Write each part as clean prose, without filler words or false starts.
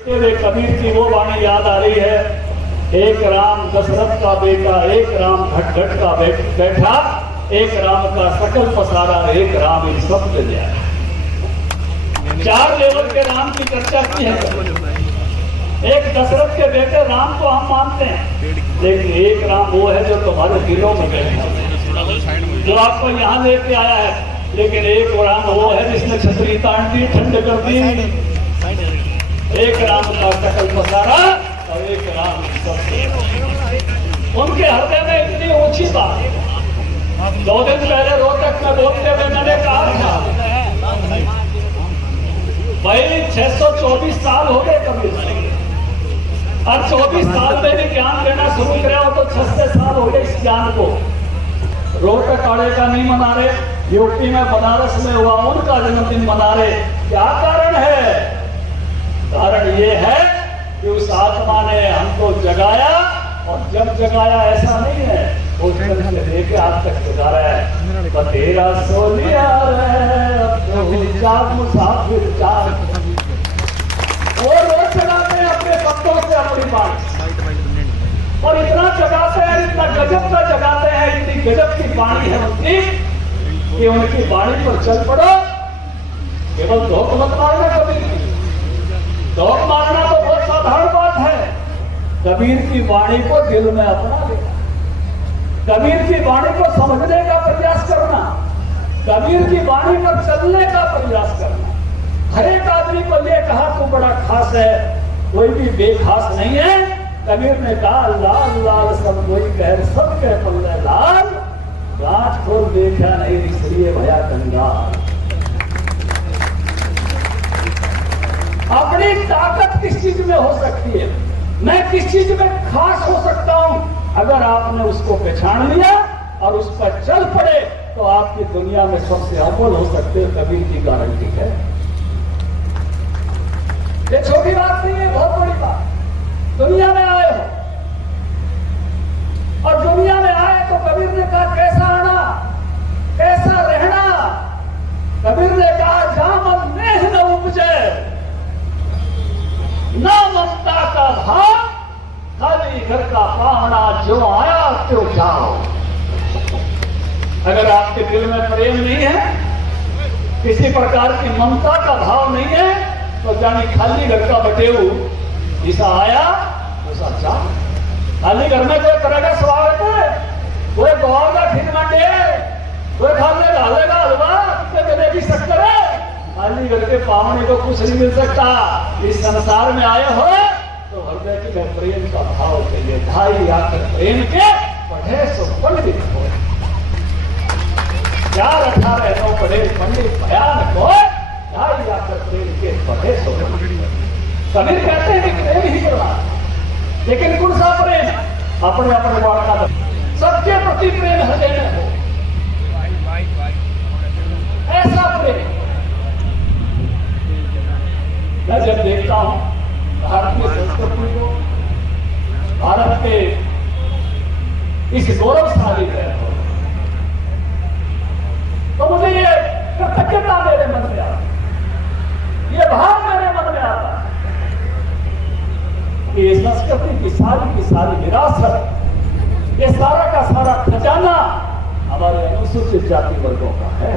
कबीर की वो वाणी याद आ रही है, एक राम दशरथ का बेटा, एक राम घट घट का बैठा, एक राम का सकल पसारा, एक राम इन सब पे दिया। 4 लेवल के राम की चर्चा की है। एक दशरथ के बेटे राम को हम मानते हैं, लेकिन एक राम वो है जो तुम्हारे दिलों में बैठा, जो आपको यहाँ लेके आया है। लेकिन एक राम वो है जिसने छतरी तान दी, ठंड कर दी। एक राम का सकल पसारा और एक राम सबसे। उनके हृदय में इतनी ऊंची बात। 2 दिन पहले रोहतक में बोलते हुए मैंने कहा था, भाई 624 साल हो गए कबीर और 24 साल में भी ज्ञान देना शुरू करे हो तो 6 साल हो गए इस ज्ञान को। रोहतक आड़े का नहीं मना रहे, यूपी में बनारस में हुआ उनका जन्मदिन मना रहे। क्या कारण है? कारण ये है कि उस आत्मा ने हमको जगाया, और जब जगाया ऐसा नहीं है उस दिन से लेके आज तक जगा रहा है। बतेरा सो लिया मुसाफिर चार, वो रोज जगाते हैं अपने पत्तों से अपनी बात, और इतना जगाते हैं, इतना गजब का जगाते हैं, इतनी गजब की वाणी है उनकी कि उनकी वाणी पर चल पड़ो। केवल धोख मत मारना कबीर की, धोख मारना तो बहुत साधारण बात है। कबीर की वाणी को दिल में अपना लेना, कबीर की वाणी को समझने का प्रयास करना, कबीर की वाणी पर चलने का प्रयास करना। हर एक आदमी को ये कहा तू बड़ा खास है, कोई भी बेखास नहीं है। कबीर ने कहा लाल लाल सब कोई कह, सब कह पल्ले लाल, गांठ खोल देखा नहीं इसलिए भया कंगाल। अपनी ताकत किस चीज में हो सकती है, मैं किस चीज में खास हो सकता हूं, अगर आपने उसको पहचान लिया और उस पर चल पड़े तो आपकी दुनिया में सबसे अव्वल हो सकते हैं। कबीर की गारंटी है। ये छोटी बात नहीं है, बहुत बड़ी बात। दुनिया में आए हो और दुनिया में आए तो कबीर ने कहा कैसा आना, कैसा रहना। कबीर ने कहा जामन नेह न उपजे, ना ममता का भाव, खाली घर का पावना, जो आया तो जाओ। अगर आपके दिल में प्रेम नहीं है, किसी प्रकार की ममता का भाव नहीं है, तो जानी खाली घर का बटेऊ, जिसा आया वैसा जाओ। खाली घर में कोई तरह का स्वागत है, कोई गवागा ठीक मंडे, कोई खाने डालेगा हलवा, गले की शक्कर है। खाली घर के पावने को कुछ नहीं मिल सकता। इस संसार में आए हो तो हृदय की प्रेम का भाव चाहिए। ढाई आकर प्रेम के पढ़े सो पंडित हो, 4-18 पढ़े पंडित भयानक हो, ढाई आकर प्रेम के पढ़े सो पंडित। कबीर कहते हैं कि प्रेम ही करवा, लेकिन कौन सा प्रेम? अपने अपने बात का सबके प्रति प्रेम हृदय में हो, ऐसा प्रेम। मैं जब देखता हूं भारतीय संस्कृति को, भारत के इस गौरवशाली देश को, तो मुझे ये कृतज्ञता मेरे मन में आता, ये भाव मेरे मन में आता कि इस संस्कृति की सारी विरासत, ये सारा का सारा खजाना हमारे अनुसूचित जाति वर्गों का है।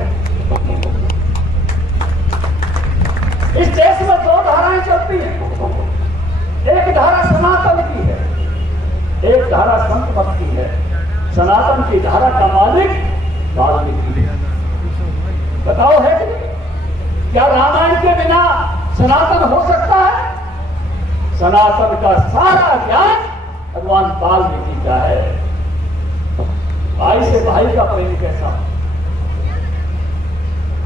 इस देश में 2 धाराएं चलती हैं। एक धारा सनातन की है, एक धारा संत मत की है। सनातन की धारा का मालिक वाल्मीकि है। बताओ है क्या रामायण के बिना सनातन हो सकता है? सनातन का सारा ज्ञान भगवान वाल्मीकि का है। भाई से भाई का प्रेम कैसा,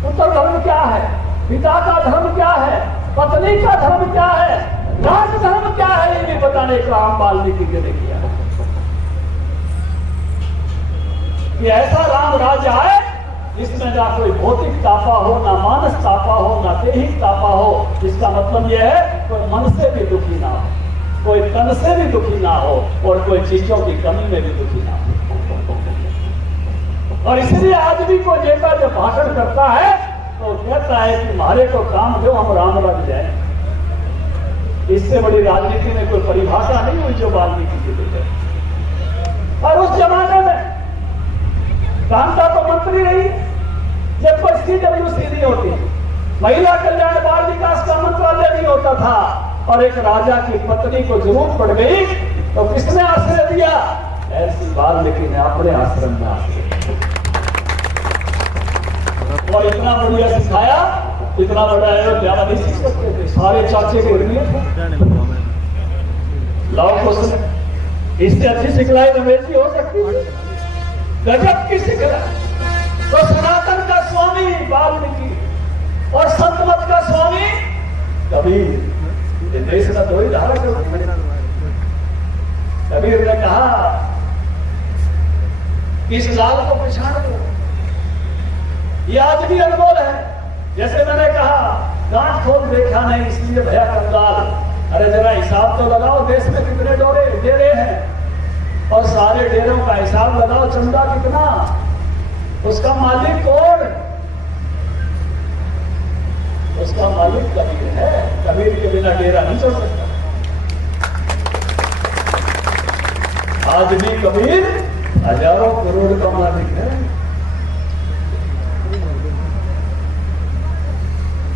उत्तर धर्म क्या है, पिता का धर्म क्या है, पत्नी का धर्म क्या है, राज धर्म क्या है, ये भी बताने का काम वाल्मीकि ने किया कि ऐसा राम राज्य आए जिसमें ना कोई भौतिक तापा हो, ना मानस तापा हो, ना देहिक तापा हो। इसका मतलब यह है कोई मन से भी दुखी ना हो, कोई तन से भी दुखी ना हो, और कोई चीजों की कमी में भी दुखी ना हो। और इसलिए आदमी को नेता जब भाषण करता है तो कहता है कि हमारे को काम दो, हम राम लग जाए। इससे बड़ी राजनीति में कोई परिभाषा नहीं हुई जो वाल्मीकि की दी है। और उस जमाने में कांता तो मंत्री रही जब कोई CWC नहीं होती, महिला कल्याण बाल विकास का मंत्रालय नहीं होता था, और एक राजा की पत्नी को जरूरत पड़ गई तो किसने आश्रय दिया? ऐसी वाल्मीकि ने अपने आश्रम में आश्रय, और इतना बढ़िया सिखाया, इतना बड़ा अयोध्या नहीं सीख सकते थे, सारे चाचे के लिए लाओ क्वेश्चन, इससे अच्छी सिखलाई रमेश जी हो सकती है? गजब की सिखलाई। तो सनातन का स्वामी वाल्मीकि और संतमत का स्वामी कबीर, देश का दो ही धारक है। कबीर ने कहा इस लाल को पहचान दो, ये आज भी अनमोल है। जैसे मैंने कहा गांठ खोल देखा नहीं इसलिए भया कंगाल। अरे जरा हिसाब तो लगाओ, देश में कितने डेरे हैं और सारे डेरों का हिसाब लगाओ, चंदा कितना, उसका मालिक कौन? उसका मालिक कबीर है। कबीर के बिना डेरा नहीं चल सकता। आज भी कबीर हजारों करोड़ का मालिक है।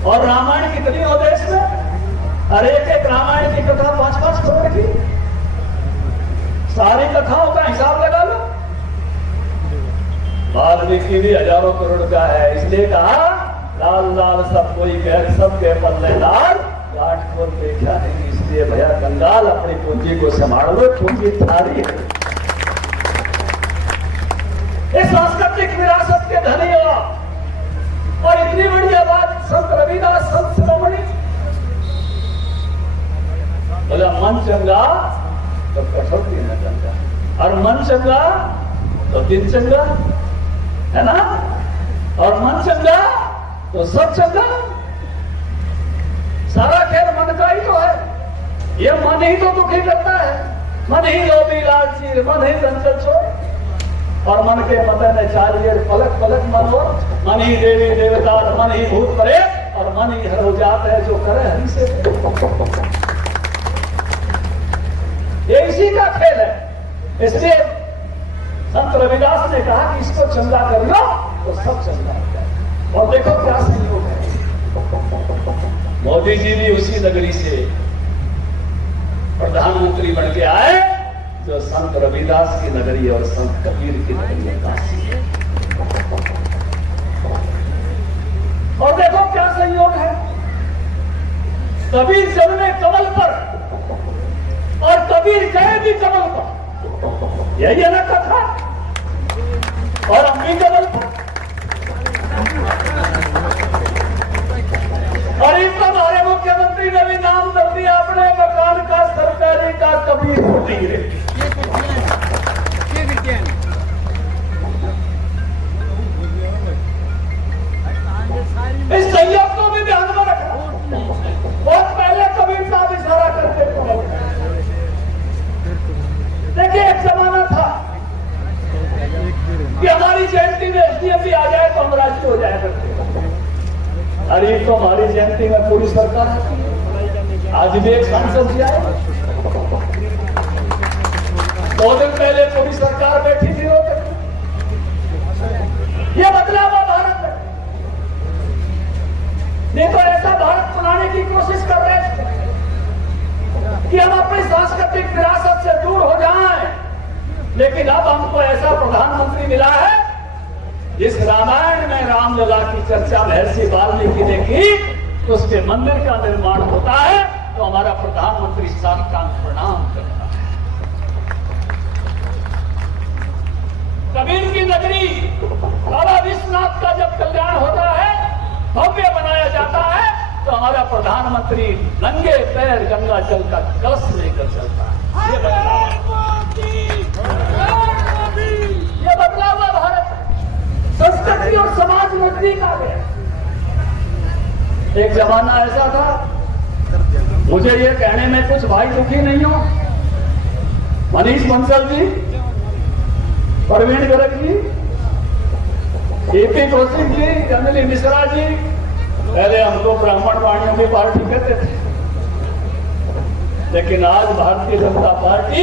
और रामायण कितनी हो देश में? अरे एक रामायण की कथा 5-5 करोड़ की, सारी कथाओं का हिसाब लगा लो। वाल्मीकि भी हजारों करोड़ का है, इसलिए कहा लाल लाल सब कोई कह, सबके पल्ले लाल, गांठ खोल देखा नहीं इसलिए भया कंगाल। अपनी पूंजी को संभाल लो, पूंजी थारी है। इस सांस्कृतिक विरासत के धनी हो, और इतनी बढ़िया बात संत रविदास संत शिरोमणि बोला, मन चंगा तो कठौती न चंगा, और मन चंगा तो दिन चंगा, है ना? और मन चंगा तो सब चंगा। सारा खेल मन का ही तो है। ये मन ही तो दुखी करता है, मन ही लोभी लालची, मन ही चंचल छोड़, और मन के मत ने चाहिए पलक पलक मनोर, मन ही देवी देवता, मन ही भूत परे, और मन ही हर हो जाता है जो करे हरि से। ये इसी का खेल है। इसलिए संत रविदास ने कहा कि इसको चंगा कर लो तो सब चंगा हो जाए। और देखो क्या संयोग है, मोदी जी भी उसी नगरी से प्रधानमंत्री बन के आए जो संत रविदास की नगरी और संत कबीर की नगरी काशी है। और देखो क्या संयोग है, कबीर जन्मे कमल पर और कबीर गए भी कमल पर, यही है ना कथा। और हम भी कमल पर, और इन पर हमारे मुख्यमंत्री ने भी नाम कर दिया अपने मकान का, सरकारी का, कबीर कुटीर। इस संयोग को भी ध्यान में रखना। बहुत पहले कबीर साहब इशारा करते थे। देखिए एक जमाना था कि हमारी जयंती में SDM आ जाए तो हम राजी हो जाए करते। अरे तो हमारी जयंती में पूरी सरकार आती है। आज भी एक सांसद जी आए, 2 दिन पहले पूरी सरकार बैठी थी। ये बदलाव भारत में, नहीं तो ऐसा भारत बनाने की कोशिश कर रहे थे कि हम अपनी सांस्कृतिक विरासत से दूर हो जाएं। लेकिन अब हमको ऐसा प्रधानमंत्री मिला है जिस रामायण में रामलला की चर्चा महर्षि वाल्मीकि ने की, उसके मंदिर का निर्माण होता है तो हमारा प्रधानमंत्री साष्टांग प्रणाम करता है। कबीर की नगरी बाबा विश्वनाथ का जब कल्याण होता है, भव्य बनाया जाता है, तो हमारा प्रधानमंत्री नंगे पैर गंगा जल का कलश लेकर चलता है। ये बदलाव हुआ भारत, संस्कृति और समाज नजदीक आ गया। एक जमाना ऐसा था, मुझे ये कहने में कुछ भाई दुखी नहीं हो, मनीष बंसल जी, प्रवीण गर्ग जी, AP कौशिक जी, अंजलि मिश्रा जी, पहले हमको ब्राह्मण वाणियों की पार्टी कहते थे, लेकिन आज भारतीय जनता पार्टी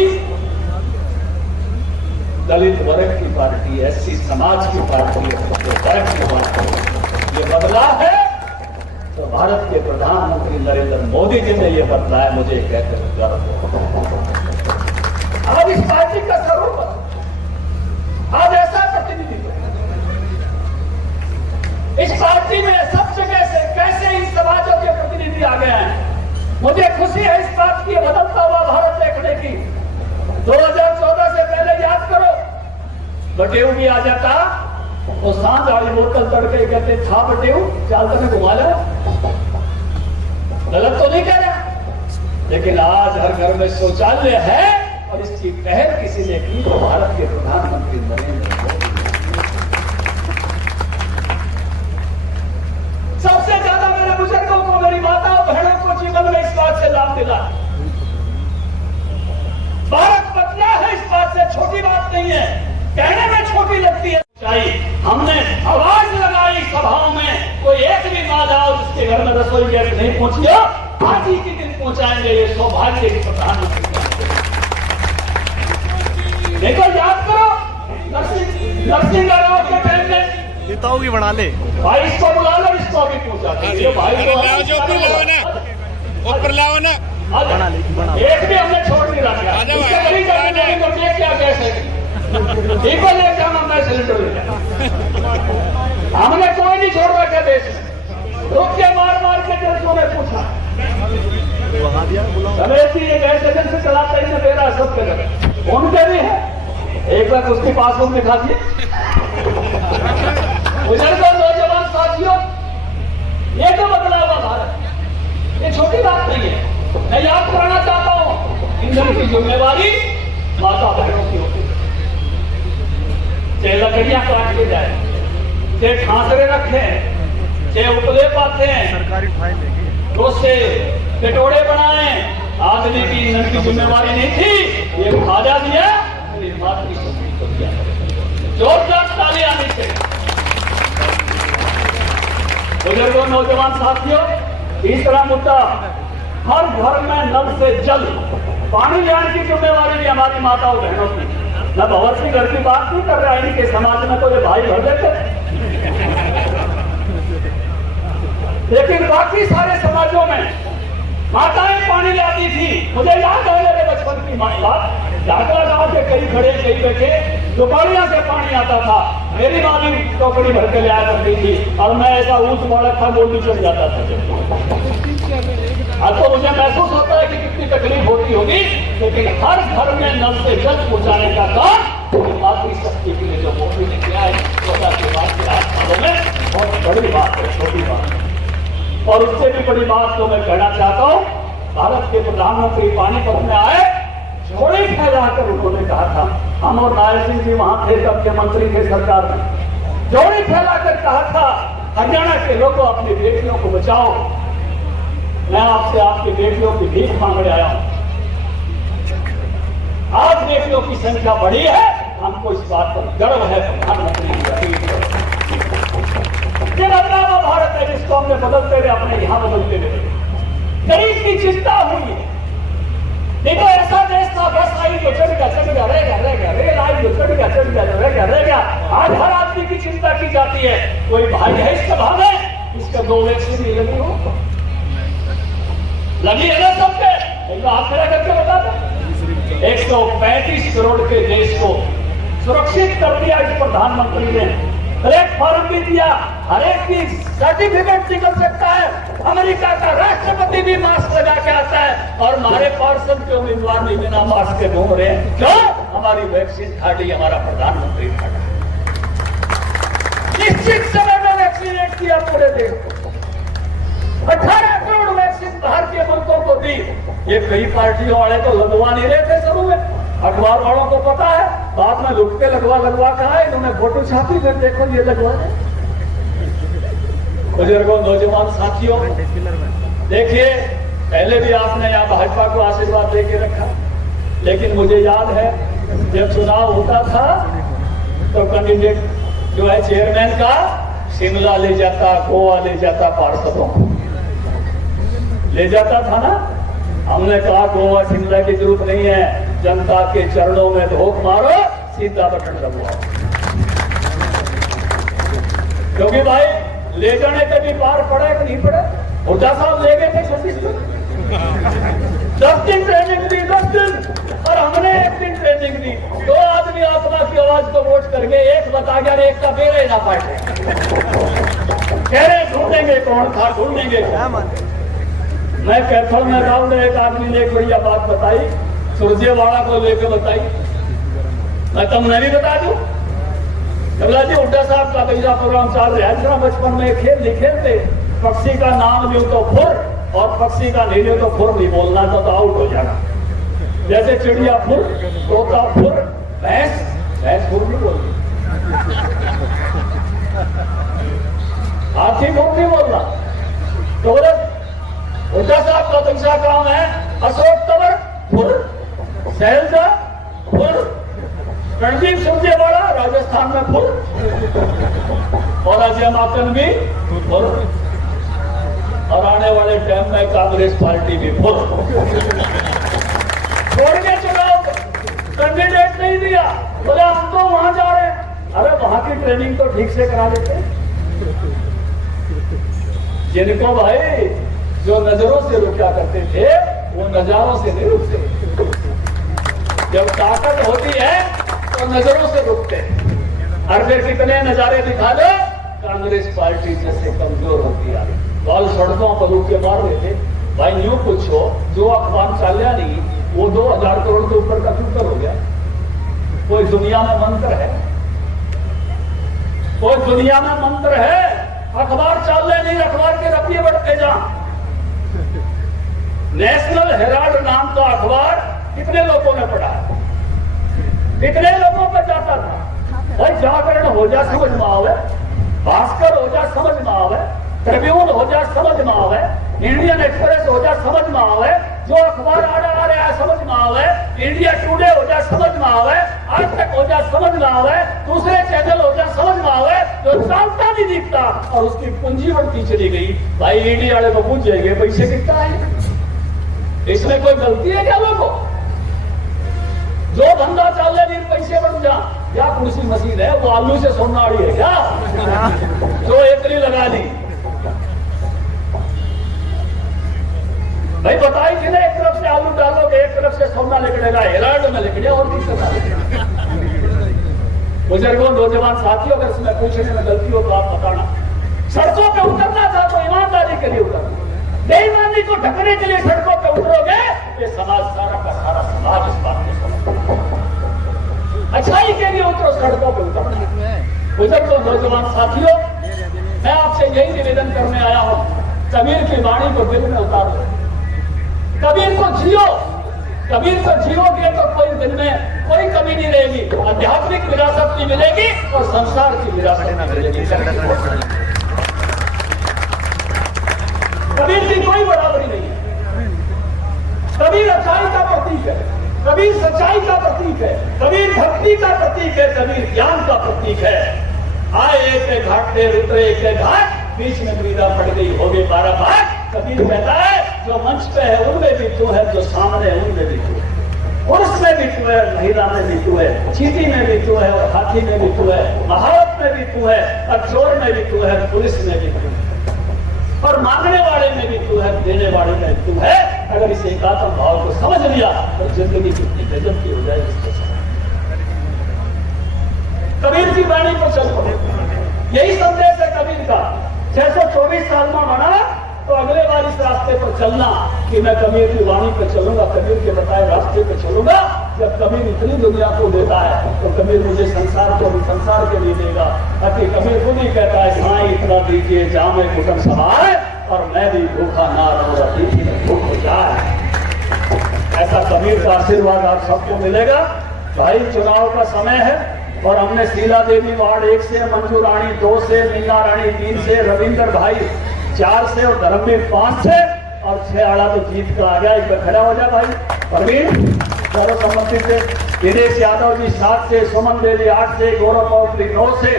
दलित वर्ग की पार्टी, एससी समाज की पार्टी है, की पार्टी। ये बदलाव है तो भारत के प्रधानमंत्री नरेंद्र मोदी जी ने यह बदलाया, मुझे कहकर गर्व है। अब इस पार्टी का स्वरूप आज ऐसा प्रतिनिधित्व, इस पार्टी में सब जगह से कैसे इन समाजों के प्रतिनिधि आ गए हैं। मुझे खुशी है इस बात की, बदलता हुआ भारत देखने की। 2014 से पहले याद करो, बटेऊ भी आ जाता तो सांझ वाली बोतल तड़के कहते था बटेऊ चाल तक घुमा लो, गलत तो नहीं कह रहा। लेकिन आज हर घर में शौचालय है और इसकी पहल किसी ने की तो भारत के प्रधानमंत्री नरेंद्र मोदी। सबसे ज्यादा मेरे बुजुर्गों को, मेरी माताओं बहनों को जीवन में इस बात से लाभ मिला। भारत बदला है, इस बात से छोटी बात नहीं है, कहने में छोटी लगती है। हमने आवाज लगाई सभाओं में, कोई एक भी माँ जाओ जिसके घर में रसोई गैस नहीं पहुंची हो, आज ही के दिन पहुंचाएंगे। ये सौभाग्य की प्रधानमंत्री। देखो याद करो नरसिंह राव के टाइम में नेताओं की बना ले भाई, इसको बुला लो, इसको भी पहुंचा दो भाई को ऊपर लाओ ना, एक भी हमने छोड़ नहीं रखा। क्या कैसे ठीक है, ले जाना मैं सिलेंडर ले जाना, हमने कोई नहीं छोड़ रखा देश में। रुक के मार मार के देशों ने पूछा रमेश जी ये गैस एजेंसी चलाते हैं मेरा सबके जगह उनके भी है, एक बार उसकी पासबुक दिखा दिए। बुजुर्गों नौजवान साथियों, ये तो बदला हुआ भारत, ये छोटी बात नहीं है। मैं याद कराना चाहता हूं, ईंधन की जिम्मेवारी माता बहनों की होती है। चाहे लकड़ियां काट के जाए, चाहे ठांसरे रखे, चाहे उपले पाते हैं, सरकारी फाइल देगी तो उससे कटोरे बनाए, आदमी की ईंधन की जिम्मेवारी नहीं थी, ये खाजा दिया, मेरी बात की सब्जी को दिया। जोरदार ताली आनी चाहिए। बुजुर्गों नौजवान साथियों, तीसरा मुद्दा, हर घर में नल से जल पानी लाने की जिम्मेवारी भी हमारी माताओं बहनों की। मैं भवर सिंह घर की बात नहीं कर रहा, इनके समाज में तो ये भाई भर देते, लेकिन बाकी सारे समाजों में माताएं पानी लाती थी। मुझे याद है मेरे बचपन की बात, झाकरा गांव के कई खड़े कई बैठे, दोपहरिया से पानी आता था, मेरी माँ भी टोकरी भर के ले आया करती थी और मैं ऐसा ऊंच बालक था, गोल्डी चढ़ जाता था। अब तो मुझे महसूस होता है कि कितनी तकलीफ होती होगी, लेकिन हर घर में नल से जल पहुंचाने का काम बाकी शक्ति के लिए जो मोदी ने किया है, 14 के बाद के 8 सालों में बहुत बड़ी बात है, छोटी बात है। और उससे भी बड़ी बात तो मैं कहना चाहता हूं, भारत के प्रधानमंत्री पानीपत में आए, झोली फैलाकर उन्होंने कहा था, हम और नायर सिंह जी वहां थे, तब के मंत्री थे सरकार में, झोली फैलाकर कहा था हरियाणा के लोगों अपनी बेटियों को बचाओ, मैं आपसे आपकी बेटियों की भीख मांगने आया हूं। आज बेटियों की संख्या बढ़ी है, हमको इस बात पर गर्व है। प्रधानमंत्री की अपील ये बदलाव भारत है जिसको हमने बदलते हुए अपने यहां बदलते हुए गरीब की चिंता हुई है। देखो ऐसा देश था, बस आई तो चढ़ गया रहेगा, रेल आई तो चढ़ गया रहेगा। आज हर आदमी की चिंता की जाती है। कोई भाई है इस सभा में, इसका 2 वैक्सीन नहीं लगी हो, लगी है ना सबके, एक हाथ खड़ा करके बता दो। 135 करोड़ के देश को सुरक्षित कर दिया इस प्रधानमंत्री ने। प्लेटफॉर्म भी दिया, हर एक की सर्टिफिकेट निकल सकता है। अमेरिका का राष्ट्रपति भी मास्क लगा के आता है और हमारे पार्षद के उम्मीदवार भी बिना मास्क के घूम रहे हैं। क्यों? हमारी वैक्सीन खाड़ी, हमारा प्रधानमंत्री खाड़ा। निश्चित समय में वैक्सीनेट किया पूरे देश को। 18 करोड़ वैक्सीन भारतीय मुल्कों को दी। ये कई पार्टियों वाले तो लगवा नहीं रहे थे शुरू में, अखबार वालों को पता है, बाद में लुक के लगवा कहा, इन्होंने फोटो छापी, फिर देखो ये लगवा दे। बुजुर्गों नौजवान साथियों, देखिए पहले भी आपने यहाँ भाजपा को आशीर्वाद दे के रखा, लेकिन मुझे याद है जब चुनाव होता था तो कैंडिडेट जो है चेयरमैन का शिमला ले जाता, गोवा ले जाता, पार्षदों को ले जाता था ना। हमने कहा गोवा शिमला की जरूरत नहीं है, जनता के चरणों में धोख मारो, सीधा बटन दबाओ। क्योंकि भाई ले जाने के भी पार पड़े कि नहीं पड़े। हुड्डा साहब ले गए थे छत्तीसगढ़, 10 दिन ट्रेनिंग दी, 10 दिन, और हमने 1 दिन ट्रेनिंग दी। 2 आदमी आत्मा की आवाज को वोट करके, एक बता गया, एक का बेरे ना पाटे। कह रहे ढूंढेंगे कौन था, ढूंढेंगे। मैं कैथल में था, एक आदमी ने एक बढ़िया बात बताई, सुरजेवाड़ा को लेकर बताई, मैं तुमने भी बता दूं। कमला जी हुड्डा साहब का पैसा प्रोग्राम चल रहा है, बचपन में खेल नहीं खेलते, पक्षी का नाम लो तो फुर, और पक्षी का नहीं लो तो फुर नहीं बोलना तो आउट हो जाना। जैसे चिड़िया फुर, तोता फुर, भैंस फुर नहीं बोलती, हाथी फुर नहीं बोलना। तो बोले हुड्डा साहब का पैसा काम है, अशोक तंवर फुर, शैलजा फुर, रणदीप सुरजेवाड़ा राजस्थान में फुल, और अजय माकन भी फुल, और आने वाले टाइम में कांग्रेस पार्टी भी फुल। छोड़ के चुनाव कैंडिडेट नहीं दिया, बोले हम तो वहां जा रहे हैं। अरे वहां की ट्रेनिंग तो ठीक से करा देते। जिनको भाई जो नजरों से रुका करते थे, वो नजारों से नहीं रुकते। जब ताकत होती है तो नजरों से रुकते। हर फिर कितने नजारे दिखा दो, कांग्रेस पार्टी जैसे कमजोर होती है। कल सड़कों पर रुके मार रहे थे भाई, यूं पूछो जो अखबार चलिया नहीं, वो 2000 करोड़ के ऊपर का क्यों हो गया। कोई दुनिया में मंत्र है, कोई दुनिया में मंत्र है, अखबार चल रहे नहीं, अखबार के रपिए बढ़ते जा। नेशनल हेराल्ड नाम का अखबार कितने लोगों ने पढ़ा है, कितने लोगों पर जाता था। भाई जागरण हो जा समझ में आवे, भास्कर हो जा समझ में आवे, ट्रिब्यून हो जा समझ में आवे, इंडियन एक्सप्रेस हो जा समझ में आवे, जो अखबार आ रहा है समझ में आवे, इंडिया टुडे हो जा समझ में आवे, आज तक हो जा समझ में आवे, दूसरे चैनल हो जा समझ में आवे, जो चालता नहीं दिखता और उसकी पूंजी बढ़ती चली गई। भाई ईडी वाले को पूछ जाएंगे पैसे कितना है, इसमें कोई गलती है क्या लोगों। जो धंधा चल रहे नहीं पैसे बन जा, क्या कुर्सी मशीन है, वो आलू से सोना आड़ी है क्या, जो एकरी लगा ली। भाई बताई थी ना, एक तरफ से आलू डालोगे, एक तरफ से सोना निकलेगा, हेराल्ड में निकले और किस तरह। बुजुर्गों नौजवान साथियों, अगर इसमें पूछने में गलती हो तो आप बताना। सड़कों पे उतरना था तो ईमानदारी के लिए उतरना, बेईमानी को ढकने के लिए सड़कों पे उतरोगे, ये समाज सारा का सारा समाज इस बात को समझ, अच्छाई के लिए उतरो, सड़कों पे उतरना। बुजुर्गों नौजवान साथियों, मैं आपसे यही निवेदन करने आया हूं, कबीर की वाणी को दिल में उतार दो, कबीर को जियो। कबीर को जियोगे तो कोई दिन में कोई कमी नहीं रहेगी, आध्यात्मिक विरासत भी मिलेगी और संसार की विरासत भी मिलेगी। कबीर की कोई बराबरी नहीं है। कबीर अच्छाई का प्रतीक है, कबीर सच्चाई का प्रतीक है, कबीर भक्ति का प्रतीक है, कबीर ज्ञान का प्रतीक है। आए एक घाट पे उतरे एक घाट, बीच में मीरा पड़ गई हो गई 12 भाग। कबीर कहता है जो मंच पे है उनमें भी तू है, जो सामने है उनमें भी तू है, पुरुष में भी तू है, महिला में भी तू है, चींटी में भी तू है और हाथी में भी तू है, महारत में भी तू है और चोर में भी तू है, पुलिस में भी तू है, और मांगने वाले में भी तू है, देने वाले में तू है। अगर इस एकात्म भाव को समझ लिया तो जिंदगी कितनी गजब की हो जाए इसको समझ। कबीर की वाणी को चलो, यही संदेश है कबीर का। 624 साल में बना तो अगले बार इस रास्ते पर चलना कि मैं कबीर की वाणी पर चलूंगा, कबीर के बताए रास्ते पर चलूंगा। जब कबीर इतनी दुनिया को देता है तो कबीर मुझे संसार को भी संसार के लिए देगा। ताकि कबीर खुद ही कहता है, साईं इतना दीजिए जामे कुटुंब सवार, और मैं भी भूखा ना रहूं, भूख हो जाए। ऐसा कबीर का आशीर्वाद आप सबको मिलेगा। भाई चुनाव का समय है और हमने शीला देवी वार्ड 1 से, मंजू रानी 2 से, मीना रानी 3 से, रविंदर भाई 4 से और धर्मवीर 5 से और 6 आड़ा तो जीत कर आ गया। एक बार खड़ा हो जाए भाई। परवीन सर्वसम्मति से, दिनेश यादव जी 7 से, सुमन देवी 8 से, गौरव पोपली 9 से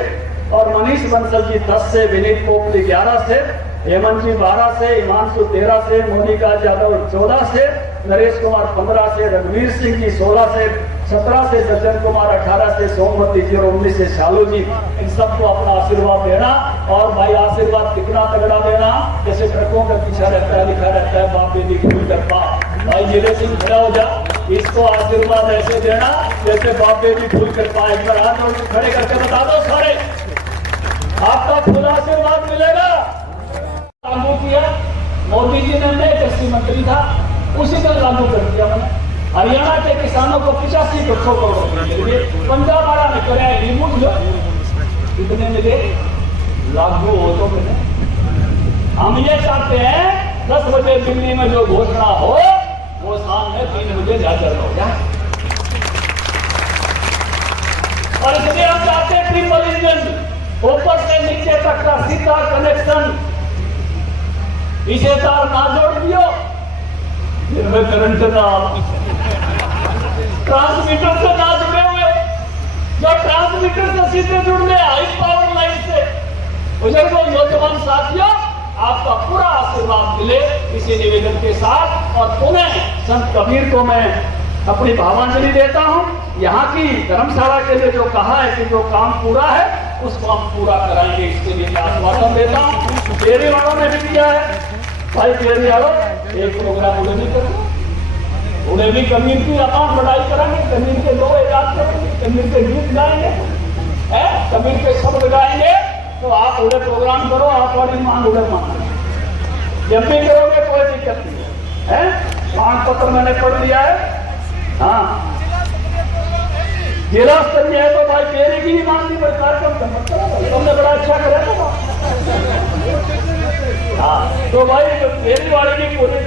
और मनीष बंसल जी 10 से, विनीत पोपली 11 से, हेमंत जी 12 से, हिमांशु 13 से, मोनिका यादव 14 से नरेश कुमार 15 से, रघुवीर सिंह जी 16 से, 17 से सज्जन कुमार, 18 से सोमवती जी और 19 से शालू जी। इन सबको अपना आशीर्वाद देना और भाई आशीर्वाद कितना तगड़ा देना, जैसे ट्रकों का पीछा रहता है, लिखा रहता है बाप बेटी फूल करपा। भाई जिले सिंह खड़ा हो जा, इसको आशीर्वाद ऐसे देना जैसे बाप बेटी फूल करपा। एक बार हाथ जोड़ के खड़े करके बता दो सारे, आपका फुल आशीर्वाद मिलेगा। लागू किया मोदी जी ने, मैं कृषि मंत्री था, उसी तरह लागू कर दिया मैंने। हरियाणा के किसानों को 85 करोड़ रुपए मिले, पंजाब वाला ने कराया रिमूव, जो कितने मिले लागू हो तो मिले। हम ये चाहते हैं 10 बजे दिल्ली में जो घोषणा हो वो शाम में 3 बजे जाकर हो जाए। और इसलिए हम चाहते हैं ट्रिपल इंजन, ऊपर से नीचे तक का सीधा कनेक्शन। इसे तार ना जोड़ दियो, जिनमें करंट ना, ट्रांसमीटर से ना जुड़े हुए, जो ट्रांसमीटर से सीधे जुड़ गए हाई पावर लाइन से, बुजुर्गों नौजवान साथियों, आपका पूरा आशीर्वाद मिले इसी निवेदन के साथ। और पुनः संत कबीर को मैं अपनी भावांजलि देता हूं। यहाँ की धर्मशाला के लिए जो कहा है कि जो काम पूरा है उसको हम पूरा कराएंगे, इसके लिए मैं आश्वासन देता हूँ। डेयरी वालों ने भी किया है, भाई डेयरी वालों एक प्रोग्राम उन्हें भी करेंगे, उन्हें भी कबीर की अपार बढ़ाई कराएंगे, कबीर के दो याद करेंगे, कबीर के गीत गाएंगे, कबीर के शब्द गाएंगे। तो आप उन्हें प्रोग्राम करो, आप वाली मांग उन्हें मांग जब भी करोगे कोई दिक्कत नहीं है। मांग पत्र मैंने पढ़ लिया है। हाँ, जिला स्तरीय है तो भाई डेयरी की ही मांग की कार्यक्रम तुमने बड़ा अच्छा करा था। हाँ, तो भाई डेयरी वाले की पूरी